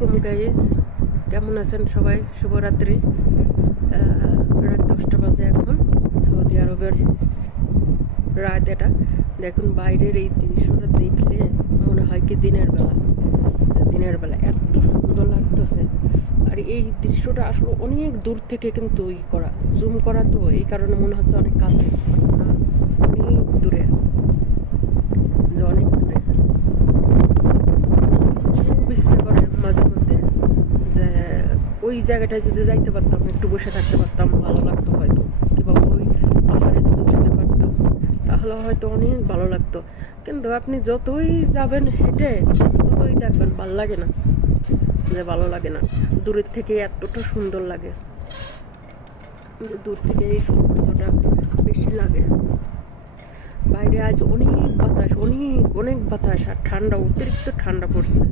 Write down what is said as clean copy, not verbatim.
আলাইকুম গাইজ, কেমন আছেন সবাই? শুভরাত্রি। রাত 10টা বাজে এখন, সৌদি আরবের রাত এটা। দেখুন বাইরের এই দৃশ্যটা দেখলে মনে হয় কি দিনের বেলা এত সুন্দর লাগতেছে। আর এই দৃশ্যটা আসলে অনেক দূর থেকে কিন্তু জুম করা, তো এই কারণে মনে হচ্ছে অনেক কাছে, না অনেক দূরে, অনেক দূরে। খুব ইচ্ছে করে মাঝে মধ্যে যে ওই জায়গাটায় যদি যাইতে পারতাম, একটু বসে থাকতে পারতাম, ভালো লাগতো হয়তো, কিংবা ওই পাহাড়ে যদি উঠতে পারতাম তাহলে হয়তো অনেক ভালো লাগতো। কিন্তু আপনি যতই যাবেন হেঁটে, ততই দেখবেন ভালো লাগে না, যে ভালো লাগে না। দূরের থেকে এতটা সুন্দর লাগে যে দূর থেকে এই সৌন্দর্যটা বেশি লাগে। বাইরে আজ অনেক বাতাস, অনেক অনেক বাতাস, আর ঠান্ডা, অতিরিক্ত ঠান্ডা পড়ছে।